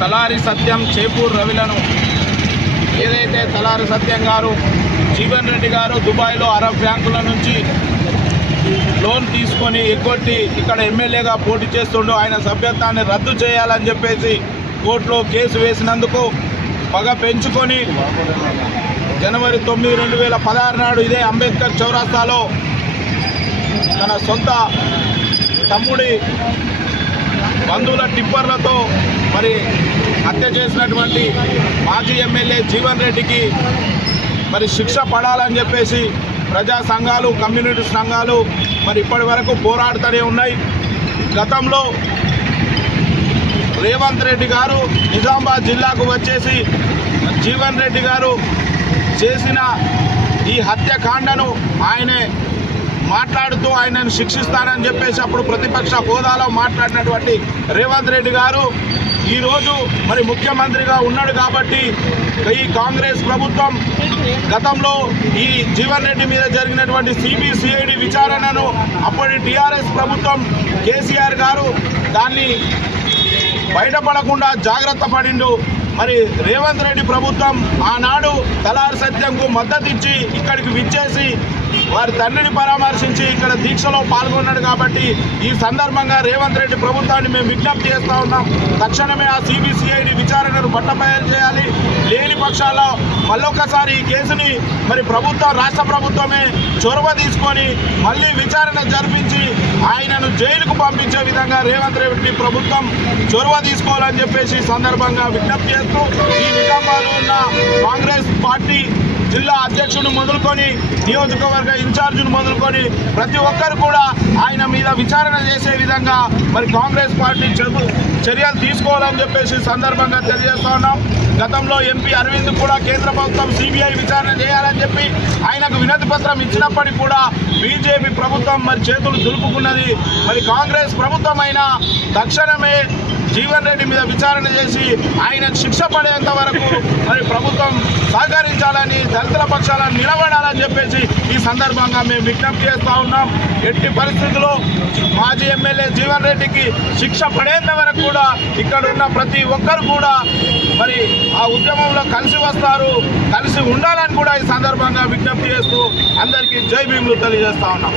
తలారి సత్యం చేపూర్ రవిలను ఏదైతే తలారి సత్యం గారు జీవన్ రెడ్డి గారు దుబాయ్లో అరబ్ బ్యాంకుల నుంచి లోన్ తీసుకొని ఎగ్గొట్టి ఇక్కడ ఎమ్మెల్యేగా పోటీ చేస్తుండో ఆయన సభ్యత్వాన్ని రద్దు చేయాలని చెప్పేసి కోర్టులో కేసు వేసినందుకు పగ పెంచుకొని జనవరి 9, 2016 నాడు ఇదే అంబేద్కర్ చౌరస్తాలో తన సొంత తమ్ముడి బంధువుల టిప్పర్లతో మరి హత్య చేసినటువంటి మాజీ ఎమ్మెల్యే జీవన్ రెడ్డికి మరి శిక్ష పడాలని చెప్పేసి ప్రజా సంఘాలు, కమ్యూనిటీ సంఘాలు మరి ఇప్పటి వరకు పోరాడుతూనే ఉన్నాయి. గతంలో రేవంత్ రెడ్డి గారు నిజామాబాద్ జిల్లాకు వచ్చేసి జీవన్ రెడ్డి గారు చేసిన ఈ హత్యాకాండను ఆయనే మాట్లాడుతూ ఆయనను శిక్షిస్తానని చెప్పేసి అప్పుడు ప్రతిపక్ష హోదాలో మాట్లాడినటువంటి రేవంత్ రెడ్డి గారు ఈరోజు మరి ముఖ్యమంత్రిగా ఉన్నాడు కాబట్టి ఈ కాంగ్రెస్ ప్రభుత్వం గతంలో ఈ జీవన్ రెడ్డి మీద జరిగినటువంటి సిబిసిఐడి విచారణను అప్పటి టీఆర్ఎస్ ప్రభుత్వం కేసీఆర్ గారు దాన్ని బయటపడకుండా జాగ్రత్త పడిండు. మరి రేవంత్ రెడ్డి ప్రభుత్వం ఆనాడు తలారి సత్యంకు మద్దతు ఇచ్చి ఇక్కడికి విచ్చేసి వారి తండ్రిని పరామర్శించి ఇక్కడ దీక్షలో పాల్గొన్నాడు కాబట్టి ఈ సందర్భంగా రేవంత్ రెడ్డి ప్రభుత్వాన్ని మేము విజ్ఞప్తి చేస్తూ ఉన్నాం. తక్షణమే ఆ సిబిసిఐడి విచారణను బట్టబయలు చేయాలి. లేని పక్షాల్లో మళ్ళొక్కసారి ఈ కేసుని మరి రాష్ట్ర ప్రభుత్వమే చొరవ తీసుకొని మళ్ళీ విచారణ జరిపించి ఆయనను జైలుకు పంపించే విధంగా రేవంత్ రెడ్డి ప్రభుత్వం చొరవ తీసుకోవాలని చెప్పేసి సందర్భంగా విజ్ఞప్తి చేస్తూ ఈ నిజామాబాద్లో ఉన్న కాంగ్రెస్ పార్టీ జిల్లా అధ్యక్షుడు మొదలుకొని నియోజకవర్గ ఇన్ఛార్జీలు మొదలుకొని ప్రతి ఒక్కరు కూడా ఆయన మీద విచారణ చేసే విధంగా మరి కాంగ్రెస్ పార్టీ చర్యలు తీసుకోవాలని చెప్పేసి సందర్భంగా తెలియజేస్తా ఉన్నాం. గతంలో ఎంపీ అరవింద్ కూడా కేంద్ర ప్రభుత్వం సిబిఐ విచారణ చేయాలని చెప్పి ఆయనకు వినతి పత్రం ఇచ్చినప్పటికీ కూడా బీజేపీ ప్రభుత్వం మరి చేతులు దులుపుకున్నది. మరి కాంగ్రెస్ ప్రభుత్వం అయినా తక్షణమే జీవన్ రెడ్డి మీద విచారణ చేసి ఆయన శిక్ష పడేంత వరకు మరి ప్రభుత్వం సహకరించాలని, దళితుల పక్షాలను నిలబడాలని చెప్పేసి ఈ సందర్భంగా మేము విజ్ఞప్తి చేస్తూ ఉన్నాం. ఎట్టి పరిస్థితుల్లో మాజీ ఎమ్మెల్యే జీవన్ రెడ్డికి శిక్ష పడేంత వరకు కూడా ఇక్కడ ఉన్న ప్రతి ఒక్కరు కూడా మరి ఆ ఉద్యమంలో కలిసి వస్తారు, కలిసి ఉండాలని కూడా ఈ సందర్భంగా విజ్ఞప్తి చేస్తూ అందరికీ జై భీములు తెలియజేస్తా ఉన్నాం.